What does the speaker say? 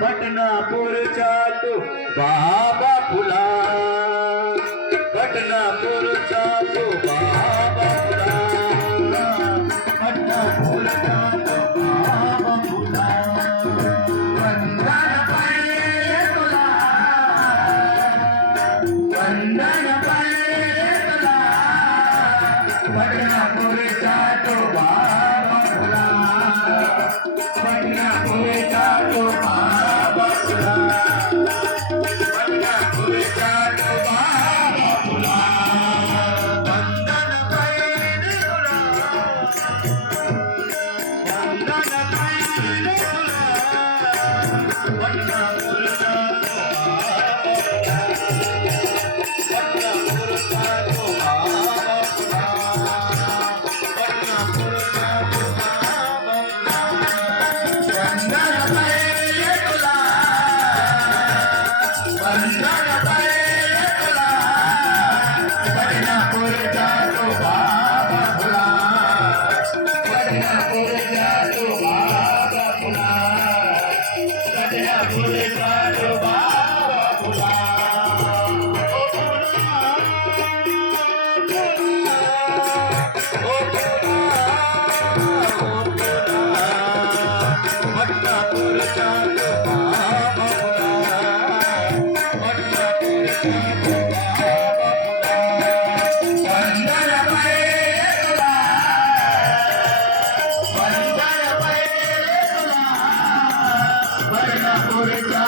पटनापूरचा तो बाबा फुला, पटनापूरचा तो बाबा फुला, पटनापूरचा तो बाबा फुला. वंदन पाये तुला, वंदन पाये तुला, पटनापूरचा तो बाबा फुला, पटनापूरचा तो बाबा फुला, पटनापूरचा तो बाबा फुला. वंदन पाये तुला, वंदन पाये तुला, पटनापूरचा तो बाबा फुला, पटनापूरचा तो बाबा फुला. वंदन पाये तुला, वंदन पाये तुला, पटनापूरचा तो बाबा फुला, पटनापूरचा तो बाबा फुला, पटनापूरचा तो बाबा फुला. ओ फुला, ओ फुला, पटनापूरचा तो बाबा फुला, पटनापूरचा तो बाबा फुला. वंदन पाये तुला, वंदन पाये तुला, पटनापूरचा